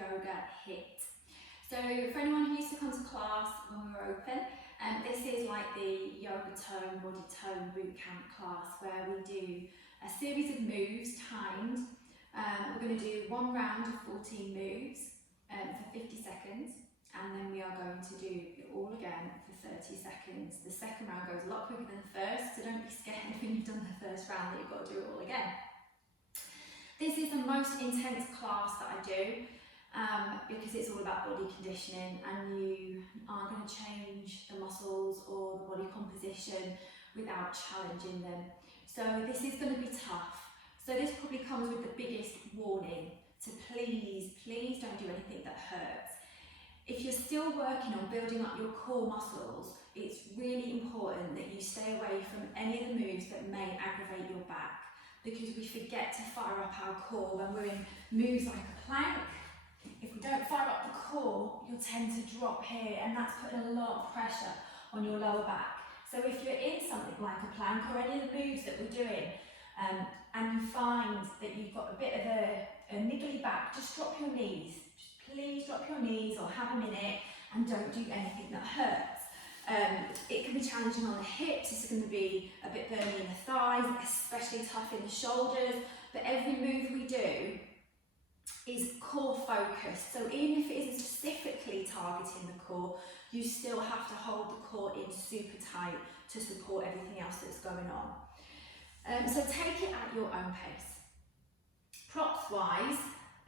yoga HIIT. So for anyone who used to come to class when we were open, this is like the yoga tone, body tone boot camp class where we do a series of moves timed. We're going to do one round of 14 moves for 50 seconds, and then we are going to do it all again for 30 seconds. The second round goes a lot quicker than the first, so don't be scared when you've done the first round that you've got to do it all again. This is the most intense class that I do because it's all about body conditioning, and you aren't going to change the muscles or the body composition without challenging them. So this is going to be tough. So this probably comes with the biggest warning to please don't do anything that hurts. If you're still working on building up your core muscles, it's really important that you stay away from any of the moves that may aggravate your back, because we forget to fire up our core when we're in moves like a plank. If we don't fire up the core, you'll tend to drop here, and that's putting a lot of pressure on your lower back. So if you're in something like a plank or any of the moves that we're doing, and you find that you've got a bit of a niggly back, just drop your knees. Just please drop your knees or have a minute and don't do anything that hurts. It can be challenging on the hips. It's going to be a bit burning in the thighs, especially tough in the shoulders. But every move we do is core focused. So even if it isn't specifically targeting the core, you still have to hold the core in super tight to support everything else that's going on. So take it at your own pace. Props wise,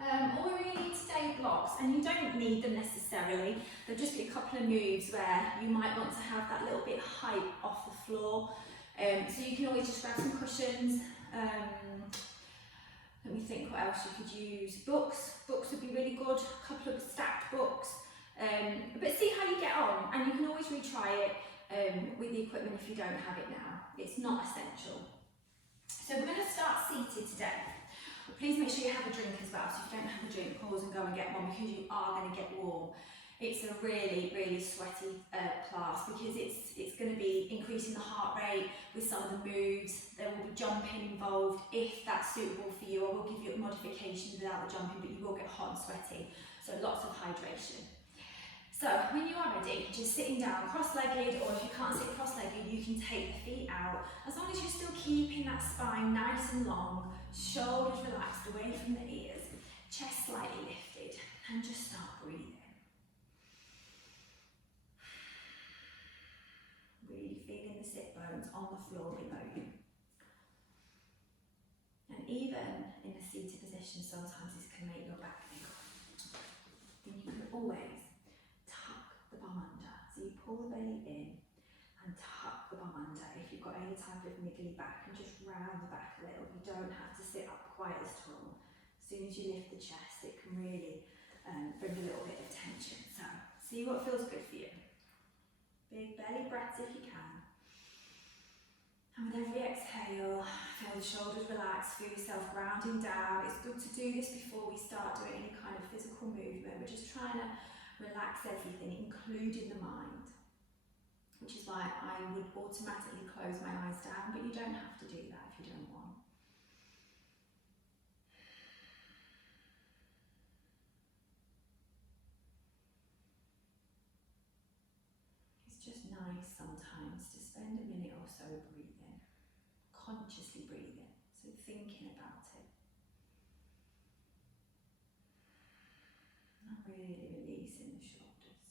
all we really need today are blocks, and you don't need them necessarily. There'll just be a couple of moves where you might want to have that little bit height off the floor. So you can always just grab some cushions. Let me think what else you could use. Books would be really good, a couple of stacked books. But see how you get on, and you can always retry it with the equipment if you don't have it now. It's not essential. So we're going to start seated today. Please make sure you have a drink as well, so if you don't have a drink, pause and go and get one, because you are going to get warm. It's a really, really sweaty class, because it's going to be increasing the heart rate with some of the moves. There will be jumping involved if that's suitable for you. I will give you modifications without the jumping, but you will get hot and sweaty, so lots of hydration. So when you are ready, just sitting down cross-legged, or if you can't sit cross-legged, you can take the feet out. As long as you're still keeping that spine nice and long, shoulders relaxed away from the ears, chest slightly lifted, and just start breathing. Really feeling the sit bones on the floor below you. And even in a seated position, sometimes this can make your back wiggle. Then you can always the bum under. So you pull the belly in and tuck the bum under if you've got any type of niggly back, and just round the back a little. You don't have to sit up quite as tall. As soon as you lift the chest, it can really bring a little bit of tension. So see what feels good for you. Big belly breaths if you can. And with every exhale, feel the shoulders relax, feel yourself grounding down. It's good to do this before we start doing any kind of physical movement. We're just trying to relax everything, including the mind, which is why I would automatically close my eyes down, but you don't have to do that if you don't want. It's just nice sometimes to spend a minute or so breathing, consciously breathing, so thinking about it. And really releasing the shoulders.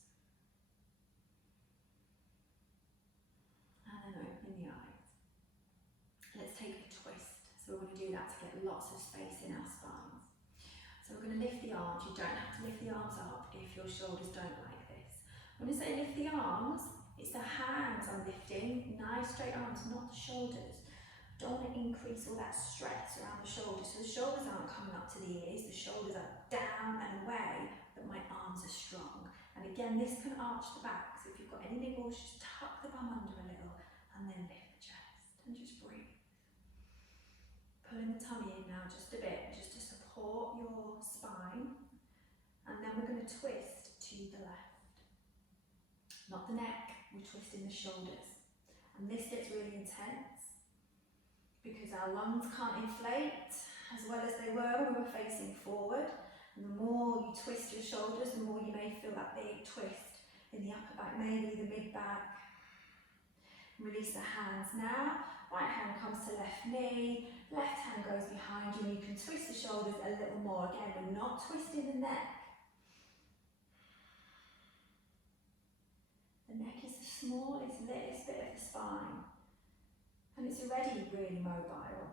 And then opening the eyes. Let's take a twist. So we're going to do that to get lots of space in our spines. So we're going to lift the arms. You don't have to lift the arms up if your shoulders don't like this. When I say lift the arms, it's the hands I'm lifting, nice straight arms, not the shoulders. Don't want to increase all that stress around the shoulders. So the shoulders aren't coming up to the ears, the shoulders are down and away, but my arms are strong. And again, this can arch the back, so if you've got any niggles, just tuck the bum under a little and then lift the chest and just breathe. Pulling the tummy in now just a bit, just to support your spine. And then we're going to twist to the left. Not the neck, we're twisting the shoulders. And this gets really intense because our lungs can't inflate as well as they were when we were facing forward. And the more you twist your shoulders, the more you may feel that big twist in the upper back, maybe the mid back. Release the hands now. Right hand comes to left knee, left hand goes behind you, and you can twist the shoulders a little more. Again, we're not twisting the neck. The neck is the smallest, littlest bit of the spine, and it's already really mobile.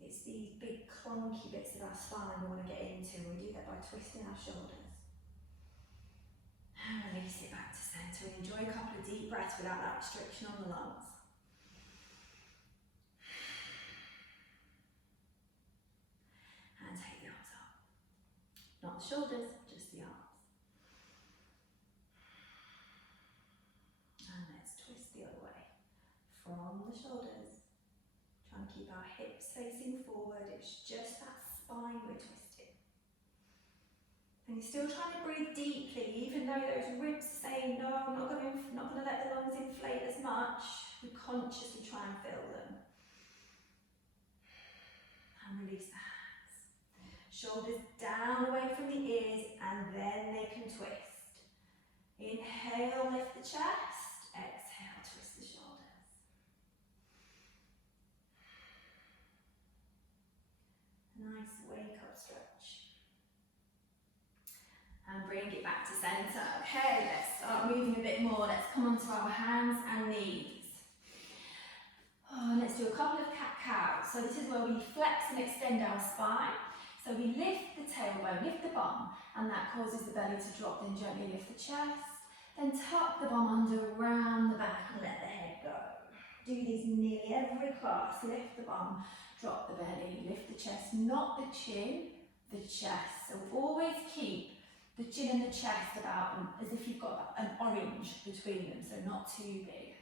It's these big clunky bits of our spine we want to get into, and we do that by twisting our shoulders. And release it back to centre. Enjoy a couple of deep breaths without that restriction on the lungs. And take the arms up. Not the shoulders, just the arms. And let's twist the other way. From the shoulders. Trying to keep our hips facing forward. It's just that spine we're twisting. And you're still trying to breathe deeply, even though those ribs saying, no, I'm not going to let the lungs inflate as much. We consciously try and fill them. And release the hands. Shoulders down away from the ears, and then they can twist. Inhale, lift the chest. Exhale, twist the shoulders. Nice wake up stretch. And bring it back to centre. Okay, let's start moving a bit more. Let's come onto our hands and knees. Let's do a couple of cat-cows. So this is where we flex and extend our spine. So we lift the tailbone, lift the bum, and that causes the belly to drop. Then gently lift the chest. Then tuck the bum under, around the back, and let the head go. Do these nearly every class. Lift the bum, drop the belly, lift the chest, not the chin, the chest. So always keep the chin and the chest about as if you've got an orange between them, so not too big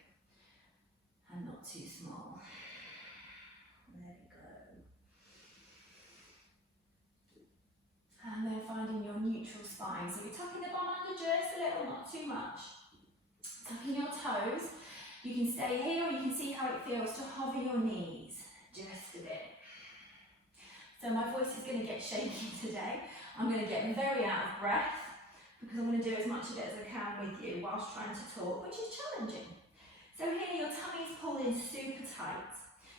and not too small. There we go. And then finding your neutral spine. So you're tucking the bum under just a little, not too much. Tucking your toes. You can stay here or you can see how it feels to hover your knees just a bit. So my voice is going to get shaky today. I'm going to get very out of breath because I'm going to do as much of it as I can with you whilst trying to talk, which is challenging. So here your tummy's pulled in super tight.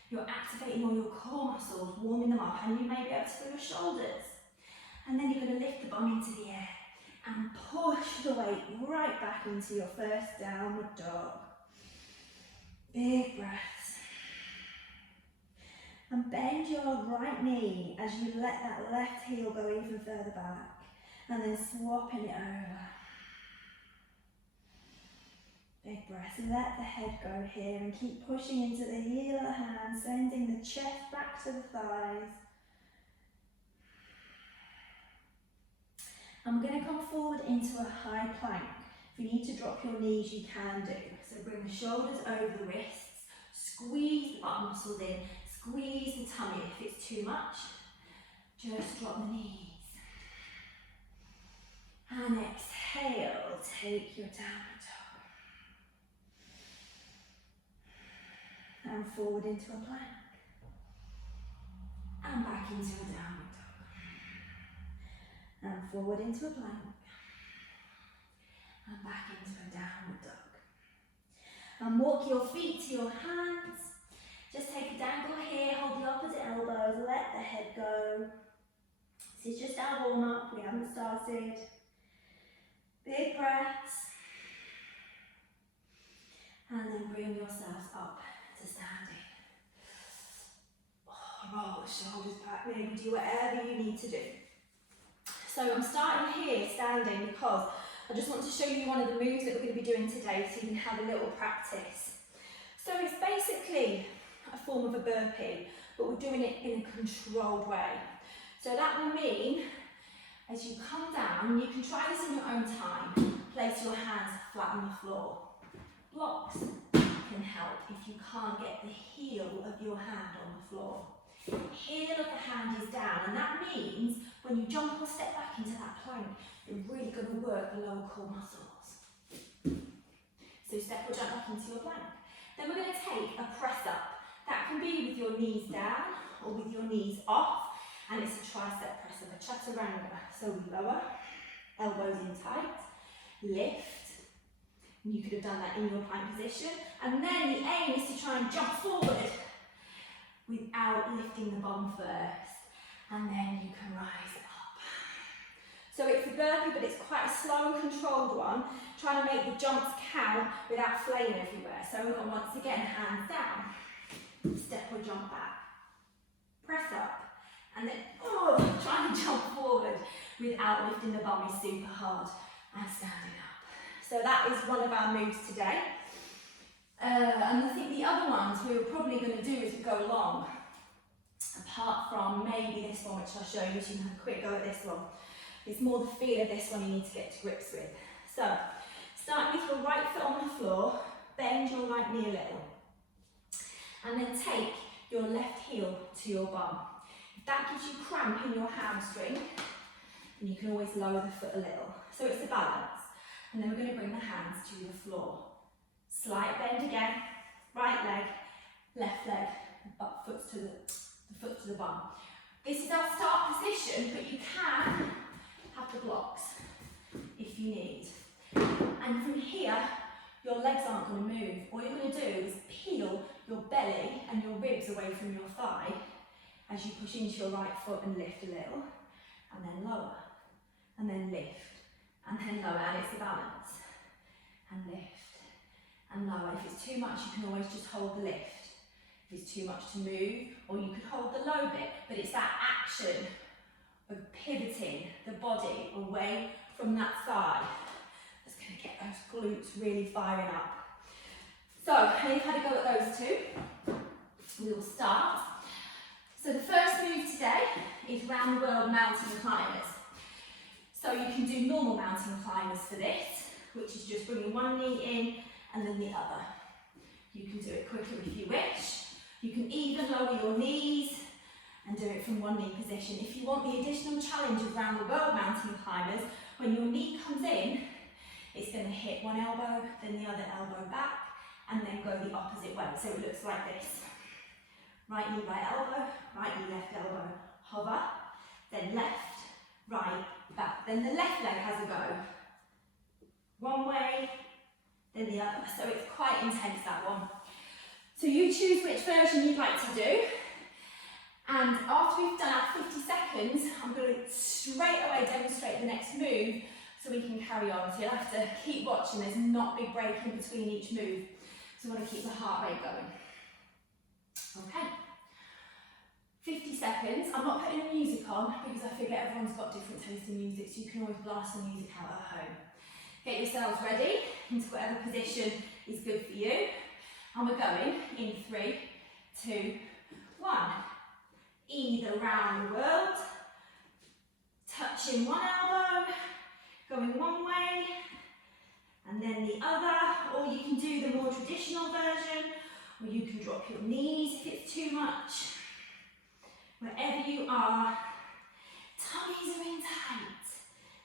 You're activating all your core muscles, warming them up, and you may be able to feel your shoulders. And then you're going to lift the bum into the air and push the weight right back into your first downward dog. Big breaths. And bend your right knee as you let that left heel go even further back. And then swapping it over. Big breath. Let the head go here and keep pushing into the heel of the hand, sending the chest back to the thighs. And we're going to come forward into a high plank. If you need to drop your knees, you can do. So bring the shoulders over the wrists, squeeze the butt muscles in, squeeze the tummy. If it's too much, just drop the knees. And exhale, take your downward dog. And forward into a plank. And back into a downward dog. And forward into a plank. And back into a downward dog. And walk your feet to your hands. Just take a dangle here, hold the opposite elbows, let the head go. This is just our warm up, we haven't started. Big breaths. And then bring yourselves up to standing. Roll the shoulders back, maybe do whatever you need to do. So I'm starting here, standing, because I just want to show you one of the moves that we're going to be doing today so you can have a little practice. So it's basically a form of a burpee, but we're doing it in a controlled way. So that will mean, as you come down, you can try this in your own time, place your hands flat on the floor. Blocks can help if you can't get the heel of your hand on the floor. Heel of the hand is down, and that means when you jump or step back into that plank, you're really going to work the lower core muscles. So step or jump back into your plank. Then we're going to take a press up. That can be with your knees down or with your knees off. and it's a tricep press of a chaturanga. So we lower, elbows in tight, lift. And you could have done that in your plank position. And then the aim is to try and jump forward without lifting the bum first. And then you can rise up. So it's a burpee, but it's quite a slow and controlled one, trying to make the jumps count without flaying everywhere. So we've got, once again, hands down, step or jump back, press up, and then try and jump forward without lifting the bum is super hard, and standing up. So that is one of our moves today. And I think the other ones we were probably going to do as we go along, apart from maybe this one, which I'll show you, so you can have a quick go at this one. It's more the feel of this one you need to get to grips with. So, start with your right foot on the floor, bend your right knee a little, and then take your left heel to your bum. If that gives you cramp in your hamstring, then you can always lower the foot a little. So it's a balance. And then we're going to bring the hands to the floor. Slight bend again, right leg, left leg, foot to the foot to the bum. This is our start position, but you can have the blocks if you need. And from here, your legs aren't going to move. All you're going to do is peel your belly and your ribs away from your thigh as you push into your right foot and lift a little, and then lower, and then lift, and then lower, and it's a balance. And lift, and lower. If it's too much, you can always just hold the lift. If it's too much to move, or you could hold the low bit, but it's that action of pivoting the body away from that thigh that's going to get those glutes really firing up. So, now you've had a go at those two. We will start. So the first move today is round the world mountain climbers. So you can do normal mountain climbers for this, which is just bringing one knee in and then the other. You can do it quicker if you wish. You can even lower your knees and do it from one knee position. If you want the additional challenge of round the world mountain climbers, when your knee comes in, it's going to hit one elbow, then the other elbow back, and then go the opposite way. So it looks like this. Right knee, right elbow, right knee, left elbow, hover, then left, right, back. Then the left leg has a go. One way, then the other. So it's quite intense, that one. So you choose which version you'd like to do. And after we've done our 50 seconds, I'm going to straight away demonstrate the next move so we can carry on. So you'll have to keep watching. There's not a big break in between each move. So I want to keep the heart rate going. Okay. 50 seconds. I'm not putting the music on because I figure everyone's got different tastes in music, so you can always blast the music out at home. Get yourselves ready into whatever position is good for you. And we're going in 3, 2, 1. Either round the world, touching one elbow, going one way, and then the other, or you can do the more traditional version, or you can drop your knees if it's too much. Wherever you are, tummies are in tight.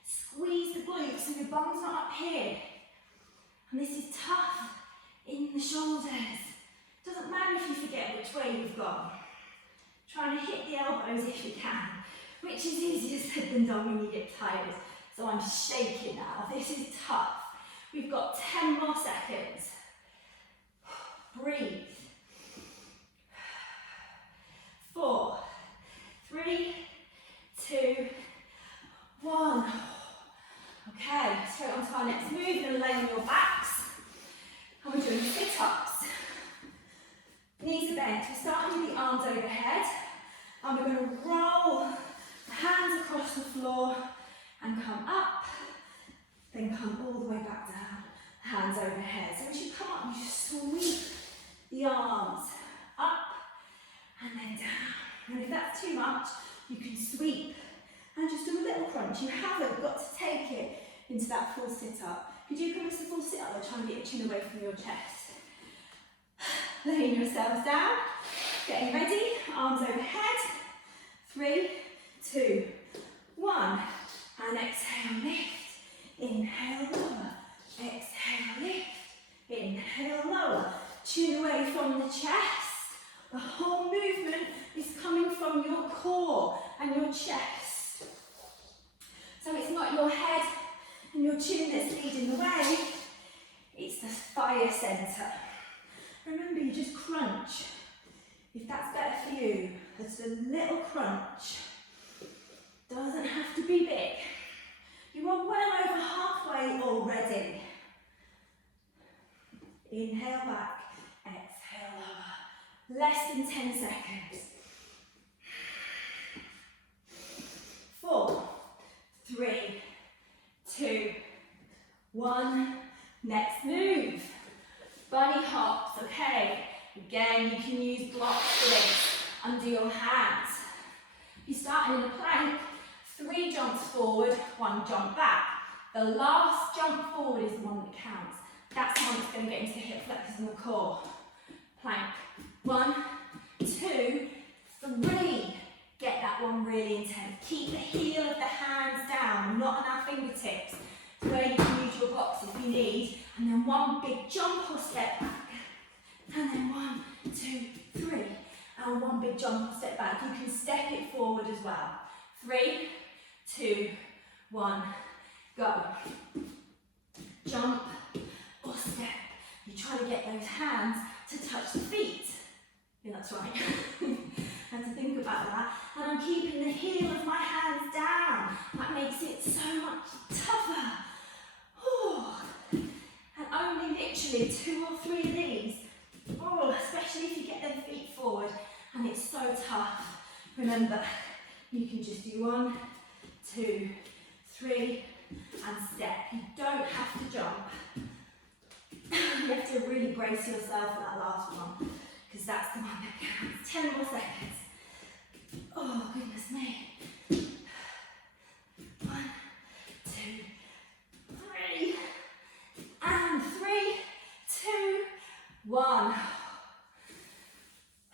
Squeeze the glutes so your bum's not up here. And this is tough in the shoulders. Doesn't matter if you forget which way you've gone. Trying to hit the elbows if you can, which is easier said than done when you get tired. So I'm shaking now. This is tough. We've got 10 more seconds. Breathe. 4, 3, 2, 1. Okay, straight on to our next move. You're going to lay on your backs. And we're doing sit-ups. Knees are bent. We're starting with the arms overhead. And we're going to roll the hands across the floor and come up. Then come all the way back down. Hands overhead. So as you come up, you just sweep the arms up and then down. And if that's too much, you can sweep and just do a little crunch. You haven't got to take it into that full sit-up. If you do come into the full sit-up, try and get your chin away from your chest. Laying yourselves down, getting ready, arms overhead. 3, 2, 1. And exhale, lift. Inhale, lower. Exhale, lift. Inhale, lower. Chin away from the chest. The whole movement is coming from your core and your So it's not your head and your chin that's leading the way, it's the thigh centre. Remember, you just crunch. If that's better for you, just a little crunch. Doesn't have to be big. You are well over halfway already. Inhale back, exhale over. Less than 10 seconds. 4, 3, 2, 1. Next move. Bunny hops, okay. Again, you can use blocks for this under your hands. You're starting in a plank, 3 jumps forward, 1 jump back. The last jump forward is the one that counts. That's the one that's going to get into the hip flexors and the core. Plank. 1, 2, 3. Get that one really intense. Keep the heel of the hands down, not on our fingertips. It's where you can use your blocks if you need. And then 1 big jump or step back. And then 1, 2, 3. And 1 big jump or step back. You can step it forward as well. 3, 2, 1, go. Jump or step. You're trying to get those hands to touch the feet. Yeah, that's right. And to think about that. And I'm keeping the heel of my hands down. That makes it so much tougher. Oh. And only literally 2 or 3 of these. Oh, especially if you get them feet forward. And it's so tough. Remember, you can just do 1, 2, 3, and step. You don't have to jump. You have to really brace yourself for that last one, because that's the one that counts. 10 more seconds. Oh, goodness me. 1, 2, 3, and 3, 2, 1.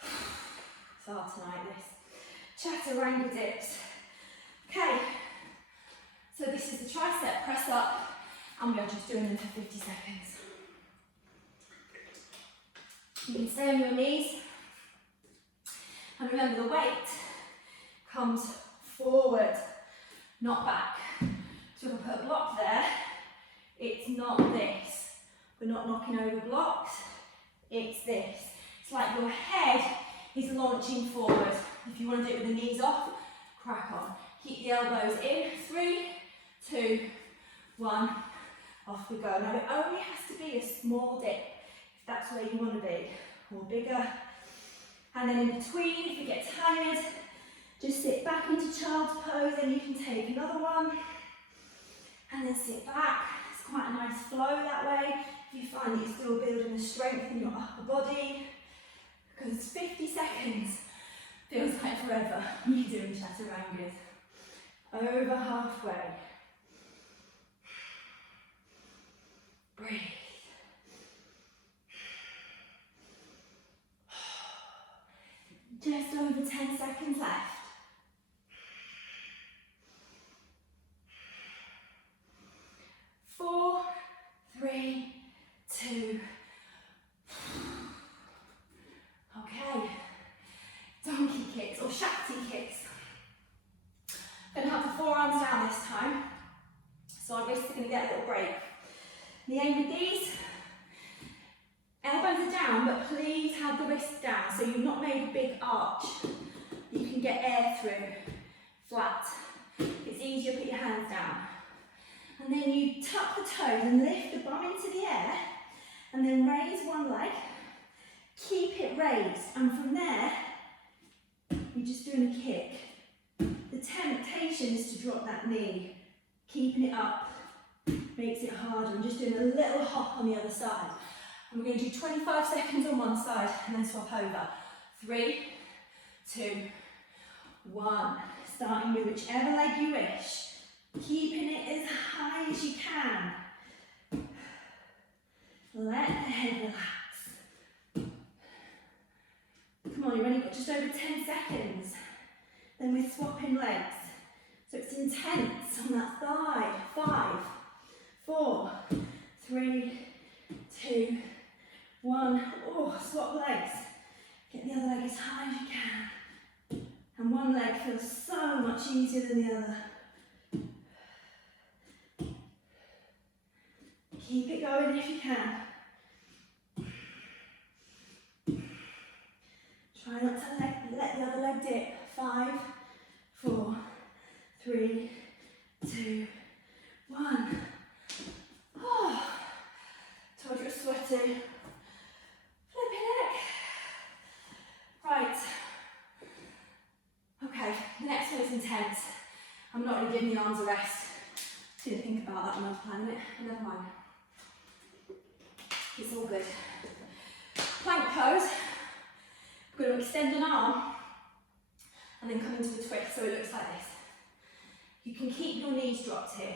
It's hard tonight, this. Chaturanga dips. Okay, so this is the tricep press up, and we are just doing them for 50 seconds. You can stay on your knees, and remember the weight comes forward, not back. So if I put a block there, it's not this. We're not knocking over blocks, it's this. It's like your head is launching forward. If you want to do it with the knees off, crack on. Keep the elbows in. 3, 2, 1, off we go. Now it only has to be a small dip, if that's where you want to be, or bigger. And then in between, if you get tired, just sit back into child's pose, and you can take another one, and then sit back. It's quite a nice flow that way. If you find that you're still building the strength in your upper body, because 50 seconds feels like forever when you're doing chaturangas. Over halfway. Breathe. Just over 10 seconds left. 4, 3, 2. Okay. Donkey kicks or Shakti kicks. Going to have the forearms down this time, so our wrists are going to get a little break. The aim with these, elbows are down, but please have the wrists down so you've not made a big arch. You can get air through, flat. If it's easier, put your hands down. And then you tuck the toes and lift the bum into the air, and then raise one leg, keep it raised, and from there, you're just doing a kick. The temptation is to drop that knee. Keeping it up makes it harder. I'm just doing a little hop on the other side. And we're going to do 25 seconds on one side and then swap over. 3, 2, 1. Starting with whichever leg you wish. Keeping it as high as you can. Let the head relax. Come on, you've only got just over 10 seconds. Then we're swapping legs. So it's intense on that thigh. 5, 4, 3, 2, 1. Oh, swap legs. Get the other leg as high as you can. And one leg feels so much easier than the other. Keep it going if you can. Try not to let the other leg dip. 5, 4, 3, 2, 1. Oh, told you it was sweaty. Flipping it. Right. Okay, the next one is intense. I'm not really giving the arms a rest. Didn't think about that when I was planning it. Never mind. It's all good. Plank pose. We're going to extend an arm and then come into a twist so it looks like this. You can keep your knees dropped here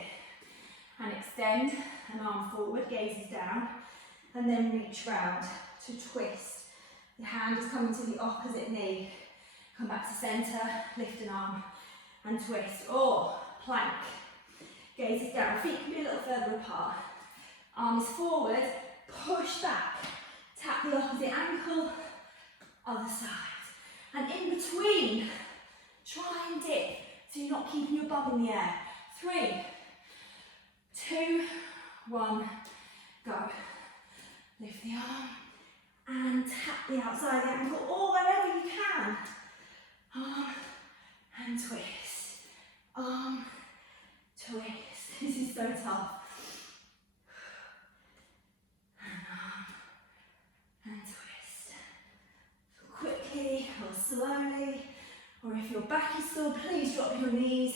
and extend an arm forward, gazes down, and then reach round to twist. The hand is coming to the opposite knee. Come back to centre, lift an arm and twist. Or plank, gazes down, feet can be a little further apart. Arm is forward, push back, tap the opposite ankle, other side. And in between, try and dip so you're not keeping your bum in the air. 3, 2, 1, go. Lift the arm and tap the outside of the ankle or wherever you can. Arm and twist. Arm, twist. This is so tough. And arm and twist. Quickly or slowly, or if your back is sore, please drop your knees.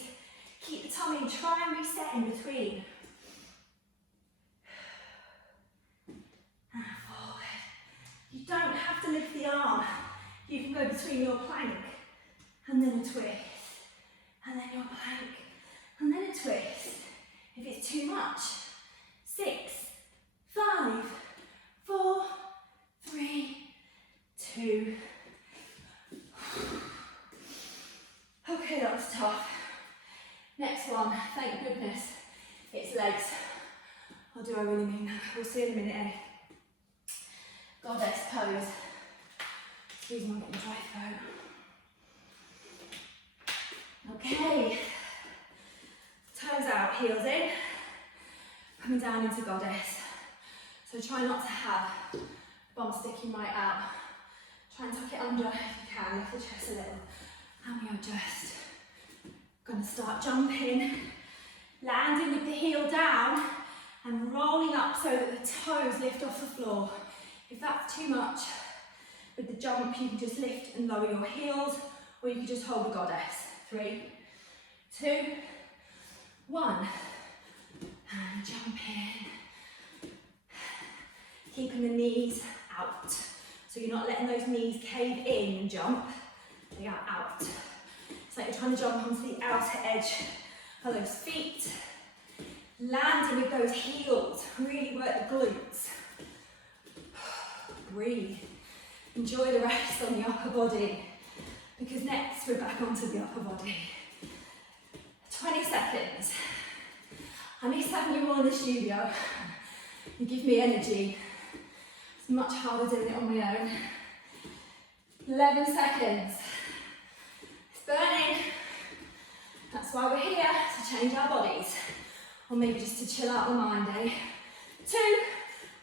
Keep the tummy and try and reset in between. And forward. You don't have to lift the arm. You can go between your plank and then a twist, and then your plank, and then a twist. If it's too much, 6, 5, 4, 3, 2. Okay, that was tough. Next one, thank goodness, it's legs. Or do I really mean that? We'll see in a minute, eh? Goddess pose. Excuse me, I'm getting dry throat. Okay, toes out, heels in, coming down into goddess. So try not to have bum sticking right out. Try and tuck it under if you can, lift the chest a little. And we are just going to start jumping, landing with the heel down and rolling up so that the toes lift off the floor. If that's too much, with the jump you can just lift and lower your heels, or you can just hold the goddess. 3, 2, 1, and jump in. Keeping the knees out, so you're not letting those knees cave in and jump, they are out. It's like you're trying to jump onto the outer edge of those feet, landing with those heels, really work the glutes. Breathe, enjoy the rest on the upper body. Because next we're back onto the upper body. 20 seconds. I miss having you all in the studio. You give me energy. It's much harder doing it on my own. 11 seconds. It's burning. That's why we're here, to change our bodies. Or maybe just to chill out the mind, eh? 2,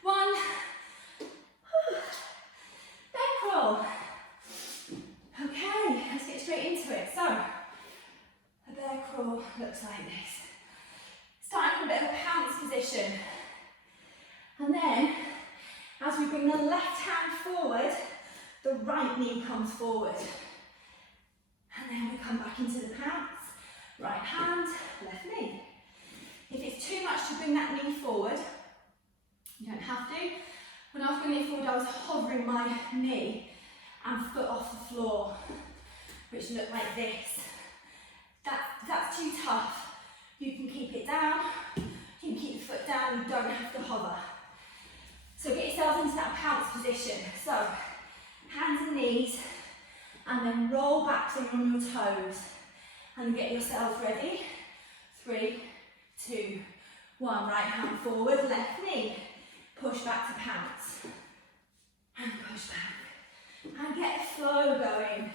1. Back roll. Okay, let's get straight into it. So, a bear crawl looks like this. Starting from a bit of a pounce position. And then, as we bring the left hand forward, the right knee comes forward. And then we come back into the pounce. Right hand, left knee. If it's too much to bring that knee forward, you don't have to. When I was bringing it forward, I was hovering my knee and foot off the floor, which looked like this. That's too tough. You can keep it down, you can keep your foot down, you don't have to hover. So get yourself into that pounce position. So, hands and knees, and then roll back so you're on your toes. And get yourself ready. 3, 2, 1. Right hand forward, left knee. Push back to pounce. And push back. And get the flow going.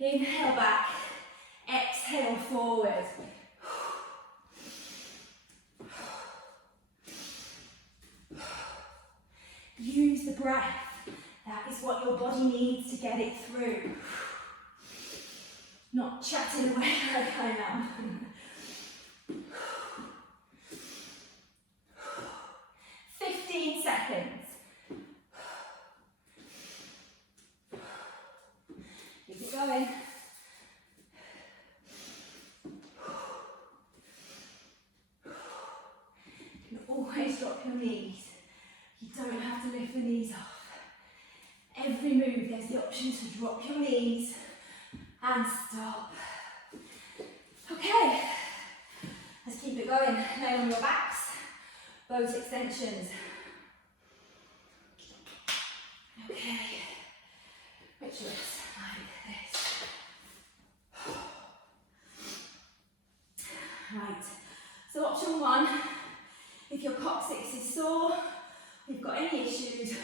Inhale back, exhale forward. Use the breath. That is what your body needs to get it through. Not chatting away like I am. 15 seconds. Keep it going. You can always drop your knees. You don't have to lift the knees off. Every move, there's the option to drop your knees and stop. Okay, let's keep it going. Lay on your backs, boat extensions. Okay, picture this like this. Right, so option one, if your coccyx is sore, you've got any issues,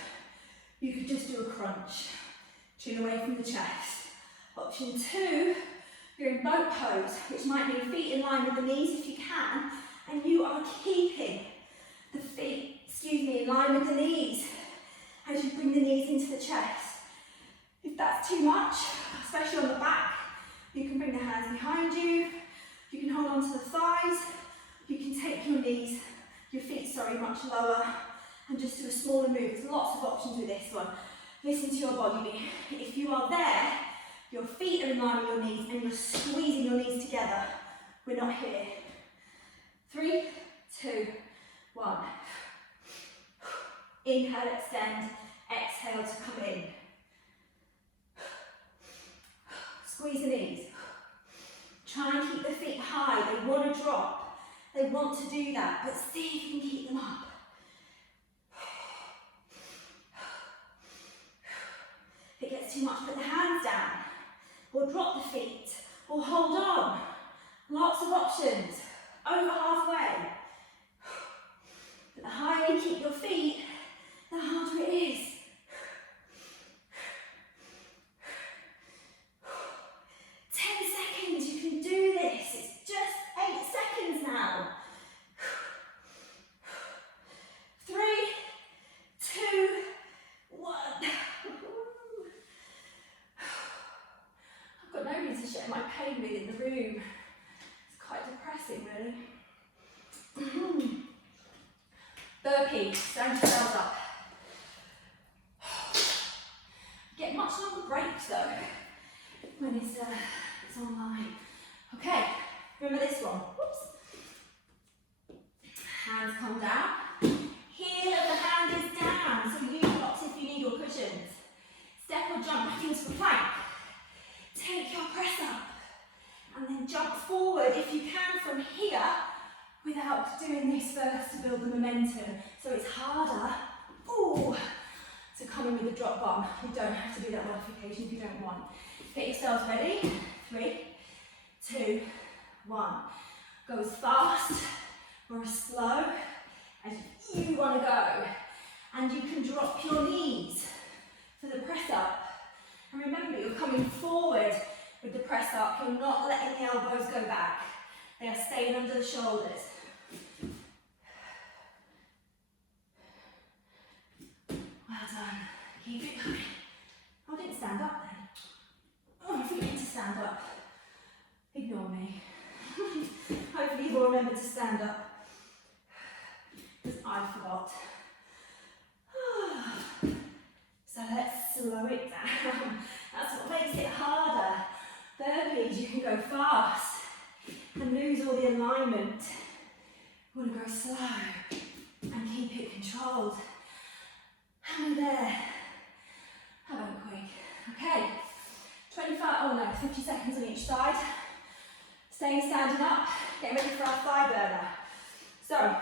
you could just do a crunch, chin away from the chest. Option two, you're in boat pose, which might mean feet in line with the knees if you can, and you are keeping the feet, in line with the knees as you bring the knees into the chest. If that's too much, especially on the back, you can bring the hands behind you, you can hold on to the thighs, you can take your feet much lower, and just do a smaller move. There's lots of options with this one. Listen to your body. If you are there, your feet are in line with your knees and you're squeezing your knees together. We're not here. 3, 2, 1. Inhale, extend. Exhale to come in. Squeeze the knees. Try and keep the feet high. They want to drop. They want to do that, but see if you can keep them up. If it gets too much, put the hands down, or drop the feet, or hold on. Lots of options. Over halfway. But the higher you keep your feet, the harder it is. 10 seconds, you can do this. It's just 8 seconds now. 3, 2, 1. I've got nobody to share my pain with in the room. It's quite depressing, really. Burpee, stand yourselves up. Get much longer breaks though when it's online. Okay, remember this one. Whoops. Hands come down. Heel of the hand is down, so use blocks if you need your cushions. Step or jump back into the plank. Take your press up and then jump forward if you can from here without doing this first to build the momentum. So it's harder to come in with a drop bomb. You don't have to do that modification if you don't want. Get yourselves ready. 3, 2, 1. Go as fast or as slow as you want to go. And you can drop your knees for the press up. And remember, you're coming forward with the press up. You're not letting the elbows go back. They are staying under the shoulders. Well done. Keep it going. Oh, I didn't stand up then. Oh, I forget to stand up. Ignore me. Hopefully you've all remembered to stand up. Because I forgot. So let's slow it down. That's what makes it harder. Burpees, you can go fast and lose all the alignment. You want to go slow and keep it controlled. Hang there. Have a quick. Okay. 50 seconds on each side. Staying standing up. Getting ready for our thigh burner. So,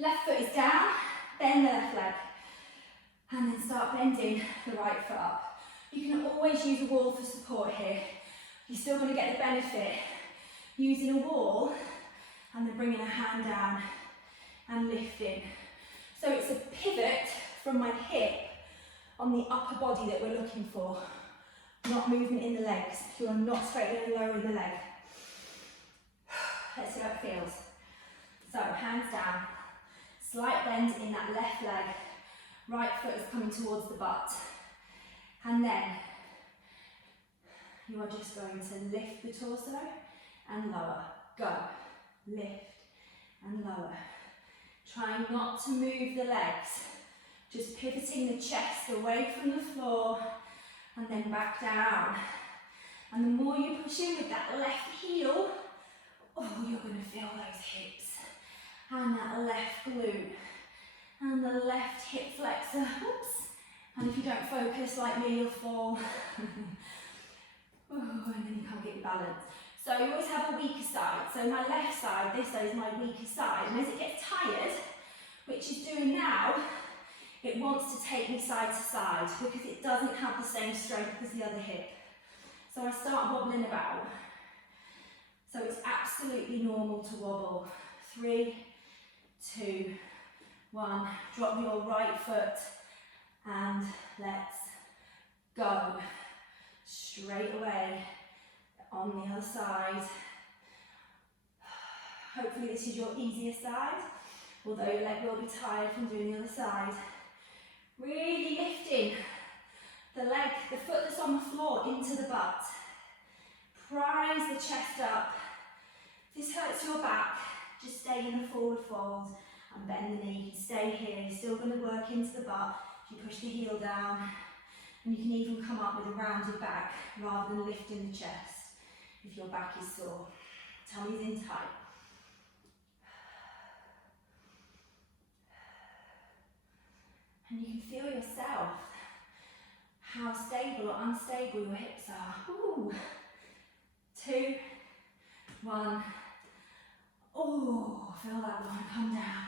left foot is down. Bend the left leg. And then start bending the right foot up. You can always use a wall for support here. You're still going to get the benefit using a wall and then bringing a hand down and lifting. So it's a pivot from my hip on the upper body that we're looking for, not movement in the legs. You are not straightening and lowering the leg. Let's see how it feels. So hands down, slight bend in that left leg. Right foot is coming towards the butt. And then you are just going to lift the torso and lower. Go. Lift and lower. Trying not to move the legs. Just pivoting the chest away from the floor and then back down. And the more you push in with that left heel, oh, you're going to feel those hips. And that left glute. And the left hip flexor. Oops. And if you don't focus like me, you'll fall. Oh, and then you can't get your balance. So you always have a weaker side. So my left side, this is my weaker side. And as it gets tired, which it's doing now, it wants to take me side to side because it doesn't have the same strength as the other hip. So I start wobbling about. So it's absolutely normal to wobble. 3, 2, 1. Drop your right foot and let's go. Straight away on the other side. Hopefully this is your easier side, although your leg will be tired from doing the other side. Really lifting the leg, the foot that's on the floor into the butt. Prise the chest up. If this hurts your back, just stay in the forward fold and bend the knee. Stay here, you're still going to work into the butt. You push the heel down, and you can even come up with a rounded back rather than lifting the chest if your back is sore. Tummy's in tight. And you can feel yourself, how stable or unstable your hips are. Ooh. 2, 1. Oh, feel that one come down.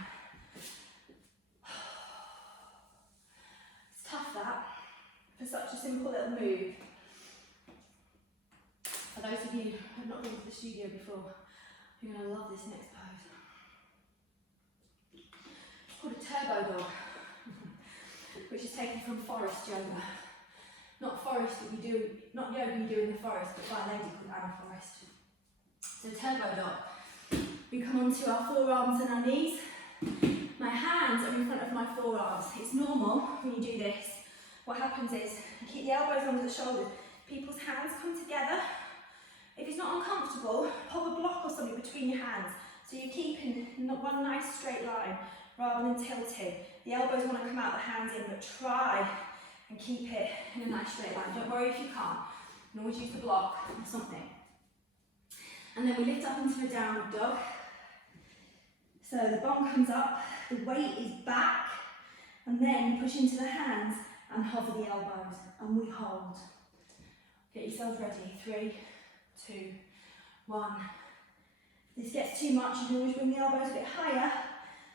It's tough that, for such a simple little move. For those of you who have not been to the studio before, you're going to love this next pose. It's called a turbo dog, which is taken from forest yoga. Not forest that we do, not yoga you do in the forest, but by a lady called Anna Forrest. So turbo dog. We come onto our forearms and our knees. My hands are in front of my forearms. It's normal when you do this. What happens is, you keep the elbows under the shoulders, people's hands come together. If it's not uncomfortable, pop a block or something between your hands. So you're keeping one nice straight line rather than tilting. The elbows want to come out, the hands in, but try and keep it in a nice straight line. Don't worry if you can't. You can always use the block or something. And then we lift up into a downward dog. So the bum comes up, the weight is back, and then you push into the hands and hover the elbows, and we hold. Get yourselves ready. 3, 2, 1. If this gets too much, you can always bring the elbows a bit higher,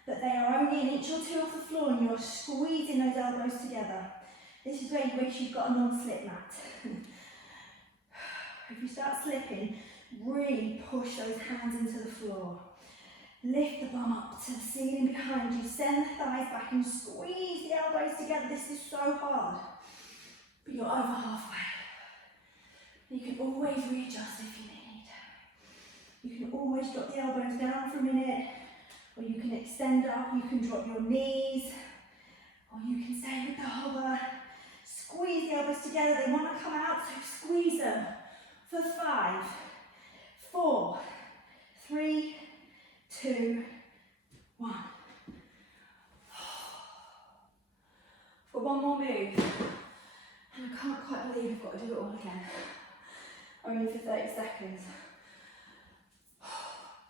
but they are only an inch or 2 off the floor, and you're squeezing those elbows together. This is where you wish you've got a non-slip mat. If you start slipping, really push those hands into the floor. Lift the bum up to the ceiling behind you. Send the thighs back and squeeze the elbows together. This is so hard, but you're over halfway. You can always readjust if you need. You can always drop the elbows down for a minute, or you can extend up, you can drop your knees, or you can stay with the hover. Squeeze the elbows together, they want to come out, so squeeze them for 5, 4, 3, 2, 1. For one more move, and I can't quite believe I've got to do it all again. Only for 30 seconds.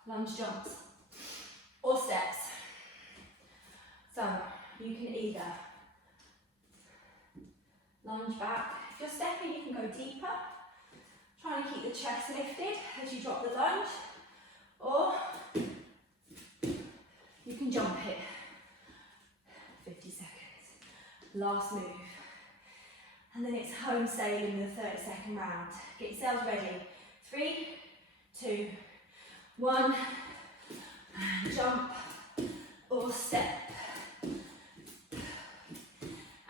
Lunge jumps or steps. So you can either lunge back. If you're stepping, you can go deeper, trying to keep the chest lifted as you drop the lunge, or you can jump it. 50 seconds. Last move. And then it's home sailing the 30-second round. Get yourselves ready. 3, 2, 1. And jump or step.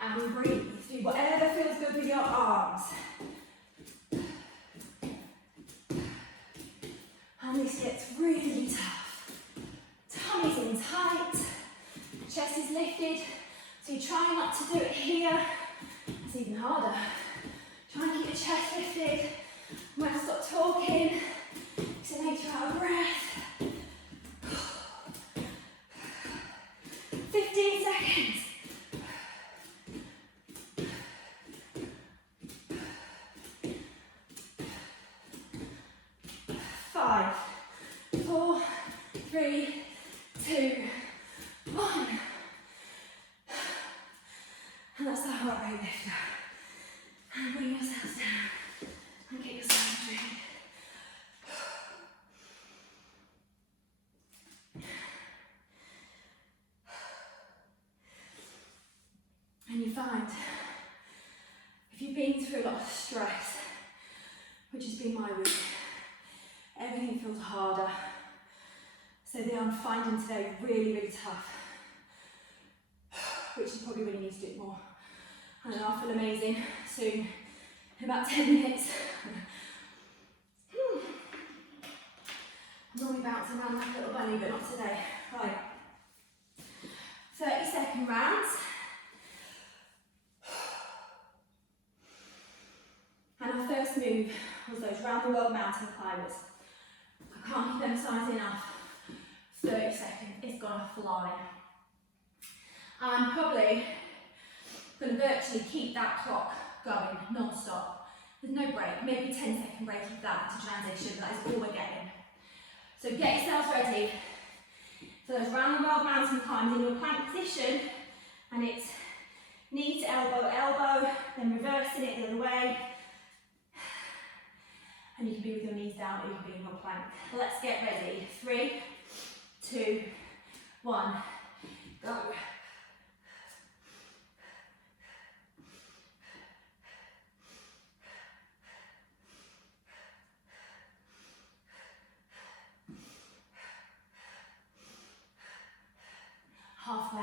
And breathe. Do whatever feels good with your arms. And this gets really tough. Tummy's in tight. Chest is lifted. So you're trying not to do it here. It's even harder. Try and keep your chest lifted. When I stop talking, to make you out of breath. 15 seconds. 5, 4, 3, 2, 1. And that's the heart rate lifter. And bring yourselves down and get yourself a drink. And you find, if you've been through a lot of stress, which has been my week, everything feels harder. So I'm finding today really, really tough, which is probably when you need to do it more. And I'll feel amazing soon, in about 10 minutes. I'm normally bouncing around like a little bunny, but not today. Right, 30-second rounds. And our first move was those round the world mountain climbers. I can't keep emphasising enough. 30 seconds, it's gonna fly. I'm probably gonna virtually keep that clock going non-stop. There's no break, maybe a 10-second break if that to transition, that is all we're getting. So get yourselves ready for those round the world mountain climbs in your plank position, and it's knee to elbow, elbow, then reversing it the other way. And you can be with your knees down or you can be in your plank. Let's get ready. 3, 2, 1, go. Halfway.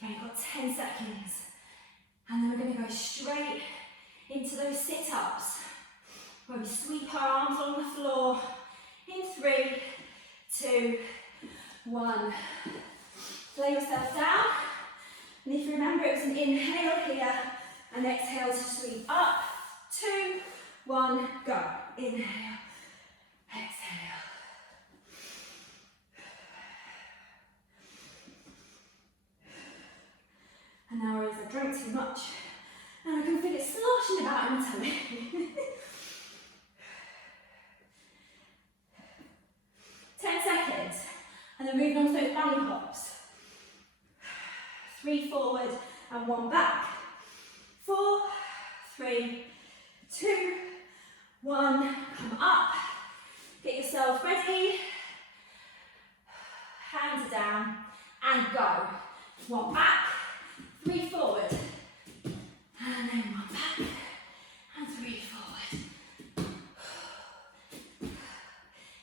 You've only got 10 seconds. And then we're going to go straight into those sit-ups, where we sweep our arms along the floor in 3, 2, 1. Lay yourself down, and if you remember, it was an inhale here, and exhale to sweep up. 2, 1, go. Inhale, exhale. And now I realize I drank too much. And I can feel it sloshing about in my tummy. 10 seconds. And then moving on to those bunny hops. 3 forward and 1 back. 4, 3, 2, 1. Come up. Get yourself ready. Hands are down. And go. 1 back. 3 forward. And then 1 back, and 3 forward.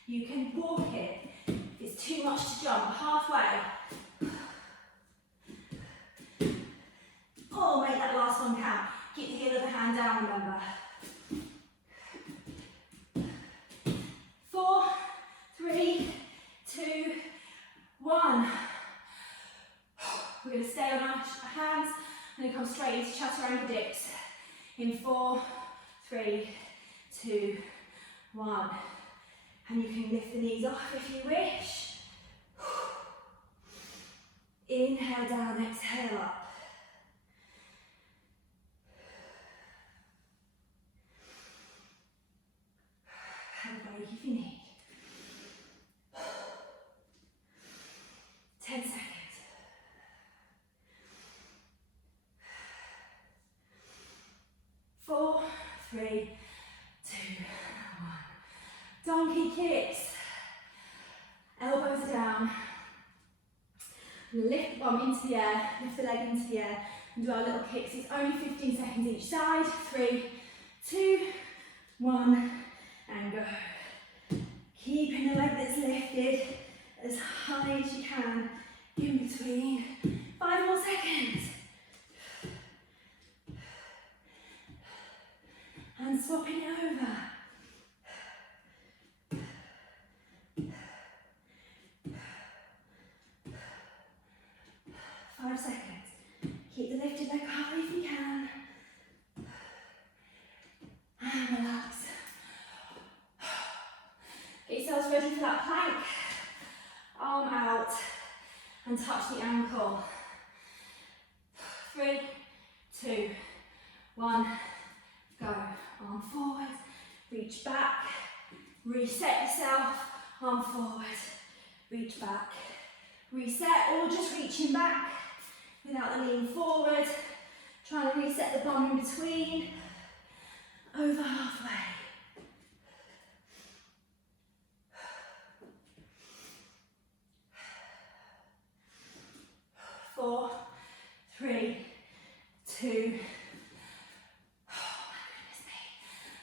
You can walk it. If it's too much to jump, halfway. Or make that last one count. Keep the heel of the hand down, remember. 4, 3, 2, 1. We're going to stay on our hands. And then come straight into chaturanga dips in 4, 3, 2, 1. And you can lift the knees off if you wish. Inhale down, exhale up. Have a break if you need. 10 seconds. 4, 3, 2, 1. Donkey kicks. Elbows are down. Lift the bum into the air, lift the leg into the air, and do our little kicks. It's only 15 seconds each side. 3, 2, 1, and go. Keeping the leg that's lifted as high as you can in between. 5 more seconds. And swapping it over. 5 seconds. Keep the lifted leg up if you can. And relax. Get yourselves ready for that plank. Arm out and touch the ankle. 3, 2, 1, go. Arm forward, reach back, reset yourself, arm forward, reach back, reset, or just reaching back without the lean forward, trying to reset the bum in between, over halfway. 4, 3, 2,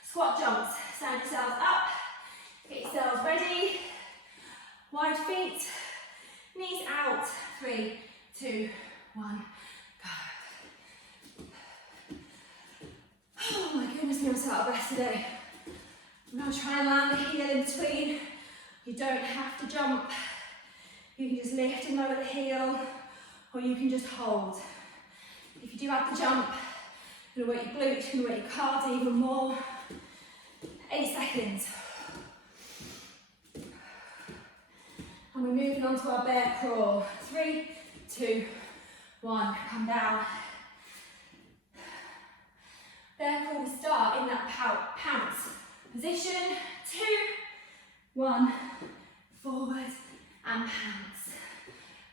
squat jumps, stand yourselves up, get yourselves ready, wide feet, knees out, 3, 2, 1, go. Oh my goodness me, I'm so out of breath today. I'm going to try and land the heel in between. You don't have to jump. You can just lift and lower the heel, or you can just hold. If you do have to jump, you're going to work your glutes, you're going to work your calves even more. 8 seconds. And we're moving on to our bear crawl. 3, 2, 1, come down. Bear crawl, we start in that pounce position. 2, 1, forward and pounce.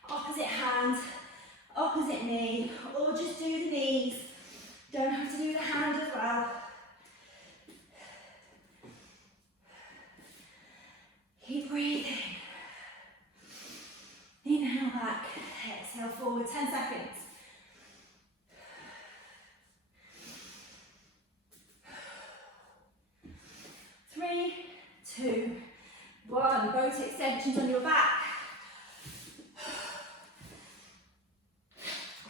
Opposite hand, opposite knee, or just do the knees. Don't have to do the hand as well. Keep breathing. Inhale back, exhale forward, 10 seconds. Three, 2, 1. Both extensions on your back.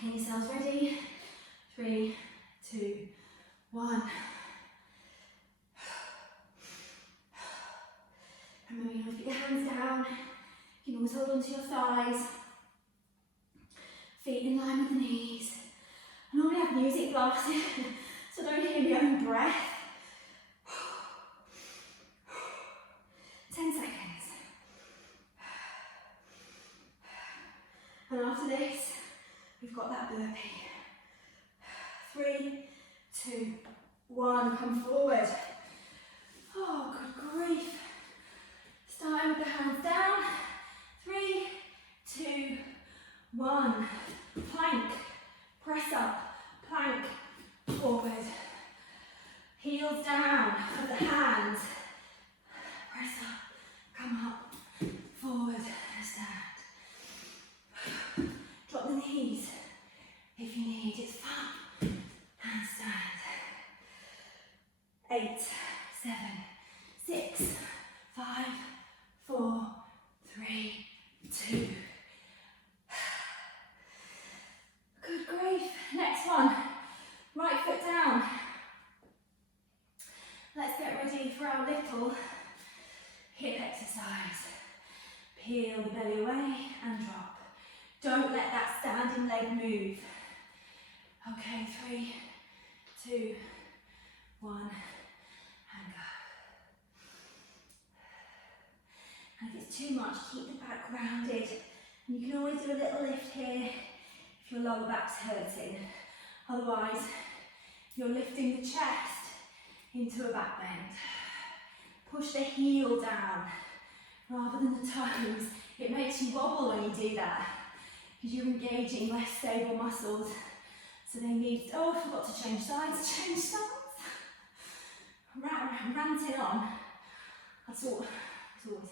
Get yourselves ready. 3, 2, 1. Remember, you can put your hands down. You can always hold onto your thighs. Feet in line with the knees. I normally have music blasting, so don't hear my own breath. 10 seconds. And after this, we've got that burpee. 3, 2, 1, come forward. Oh, good grief. Starting with the hands down. 3, 2, 1. Plank, press up, plank, forward. Heels down of the hands. Press up, come up, forward, stand. Drop the knees if you need, it's fun. And stand. 8, 7, 6, 5, 4, 3, 2. Good grief. Next one. Right foot down. Let's get ready for our little hip exercise. Peel the belly away and drop. Don't let that standing leg move. Okay, 3, 2, 1, and go. And if it's too much, keep the back rounded. And you can always do a little lift here if your lower back's hurting. Otherwise, you're lifting the chest into a back bend. Push the heel down rather than the toes. It makes you wobble when you do that because you're engaging less stable muscles. So they need, oh, I forgot to change sides. Change sides. Ranting on. That's always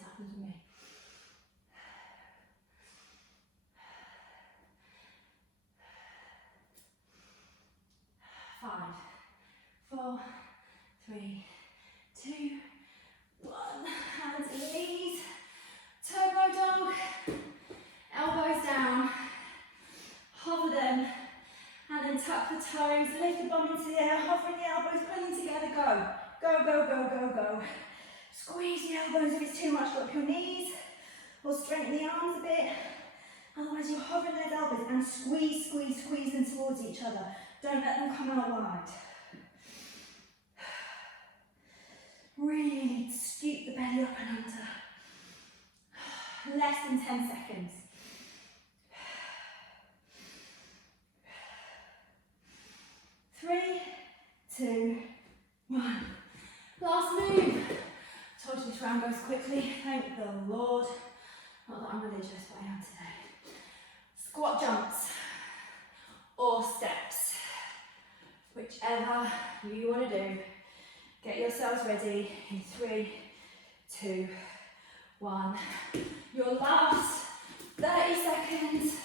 happens with me. 5, 4, 3, 2, 1. Hands and knees. Turbo dog. Elbows down. Hover them. And then tuck the toes. Lift the bum into the air. Hovering the elbows. Pulling together. Go. Go, go, go, go, go. Squeeze the elbows if it's too much. Drop your knees. Or straighten the arms a bit. Otherwise you're hovering those elbows and squeeze, squeeze, squeeze them towards each other. Don't let them come out wide. Really scoop the belly up and under. Less than 10 seconds. 3, 2, 1. Last move. Told you this round goes quickly. Thank the Lord. Not that I'm religious, but I am today. Squat jumps or steps. Whichever you want to do. Get yourselves ready in 3, 2, 1. Your last 30 seconds.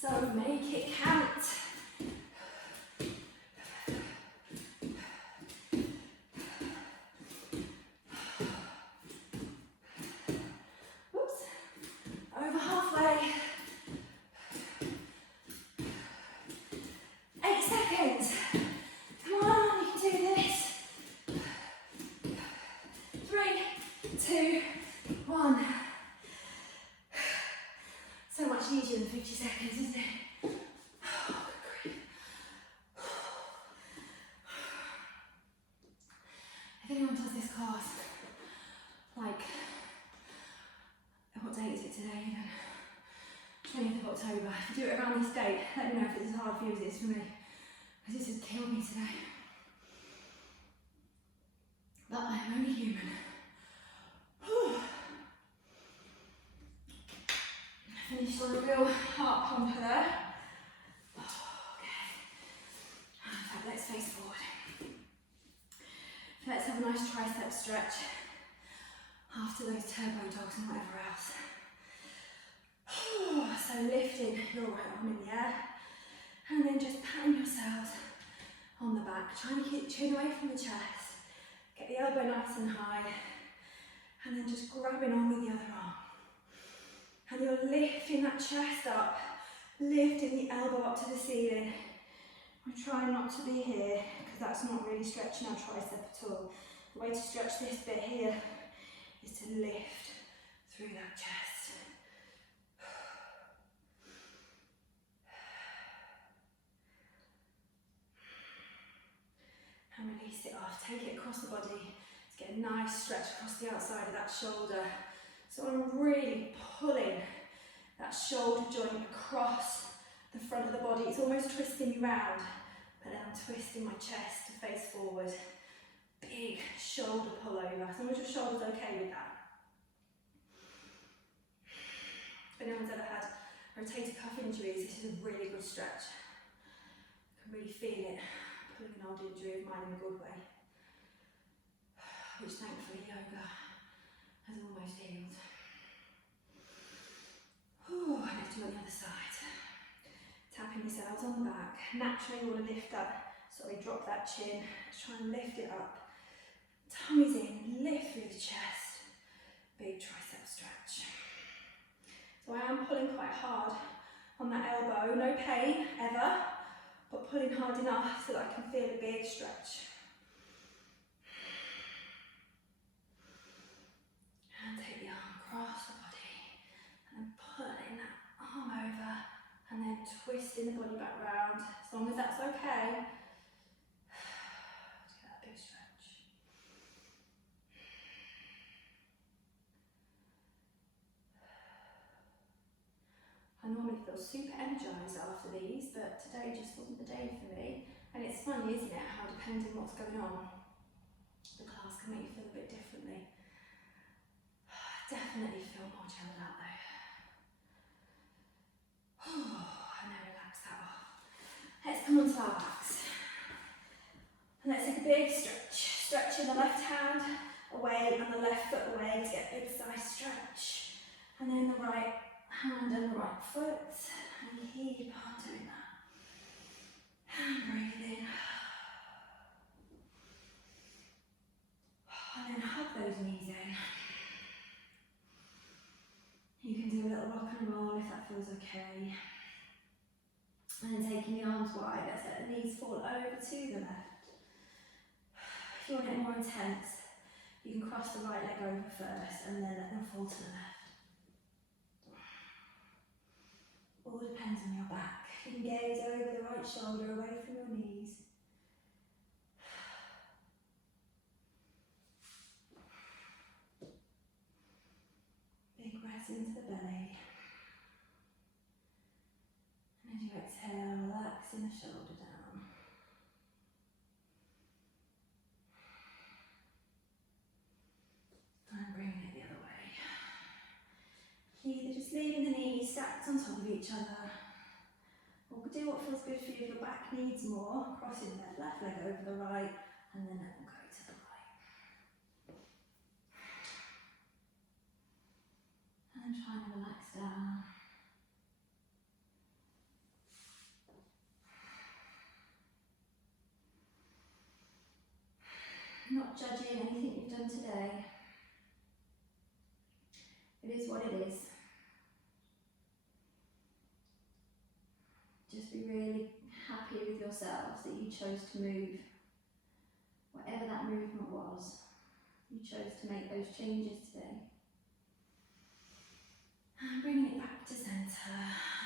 So make it count. Oops. Over halfway. 8 seconds. Come on, you can do this. 3, 2, 1. So much easier than 50 seconds, isn't it? Oh, good grief. If anyone does this class, like, what date is it today even? 20th of October. If you do it around this date, let me know if it's as hard for you as it is for me. Because this has killed me today. But I am only human. Finished on a real heart pumper there. Okay. In fact, let's face forward. Let's have a nice tricep stretch after those turbo dogs and whatever else. So lifting your right arm in the air and then just patting yourselves on the back. Trying to keep the chin away from the chest. Get the elbow nice and high and then just grabbing on with the other arm. And you're lifting that chest up, lifting the elbow up to the ceiling. I'm trying not to be here because that's not really stretching our tricep at all. The way to stretch this bit here is to lift through that chest. And release it off. Take it across the body. Let's get a nice stretch across the outside of that shoulder. So I'm really pulling that shoulder joint across the front of the body. It's almost twisting me round, but then I'm twisting my chest to face forward. Big shoulder pull over. As long as your shoulder's okay with that. If anyone's ever had rotator cuff injuries, this is a really good stretch. You can really feel it. Pulling an old injury of mine in a good way. Which thankfully yoga has almost healed. Ooh, and let's do it on the other side. Tapping yourselves on the back. Naturally you want to lift up, drop that chin. Just try and lift it up. Tummy's in, lift through the chest. Big tricep stretch. So I am pulling quite hard on that elbow. No pain, ever, but pulling hard enough so that I can feel a big stretch. And take the arm across the body and pulling that arm over and then twisting the body back round. As long as that's okay. Let's get that big stretch. I normally feel super energised after these, but today just wasn't the day for me. And it's funny, isn't it, how depending what's going on, the class can make you feel a bit differently. Definitely feel more chilled out though. And then relax that off. Let's come onto our backs. And let's take a big stretch. Stretching the left hand away and the left foot away to get a big side stretch. And then the right hand and the right foot. And keep on doing that. And breathe in. And then hug those knees in. You can do a little rock and roll if that feels okay. And then taking the arms wide, let's let the knees fall over to the left. If you want it more intense, you can cross the right leg over first and then let them fall to the left. All depends on your back. You can gaze over the right shoulder, away from your knees. Big breath into the belly. And as you exhale, relaxing the shoulder down. And bringing it the other way. Either just leaving the knees stacked on top of each other, or do what feels good for you. If your back needs more, crossing that left leg over the right, and then let them go to the right. And then try and relax down. Not judging anything you've done today. It is what it is. Just be really happy with yourselves that you chose to move. Whatever that movement was, you chose to make those changes today. And bringing it back to centre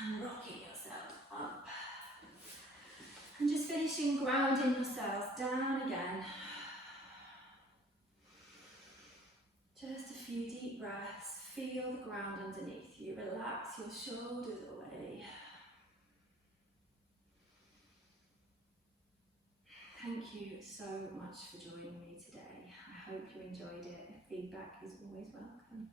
and rocking yourself up. And just finishing grounding yourselves down again. Just a few deep breaths. Feel the ground underneath you. Relax your shoulders away. Thank you so much for joining me today. I hope you enjoyed it. Feedback is always welcome.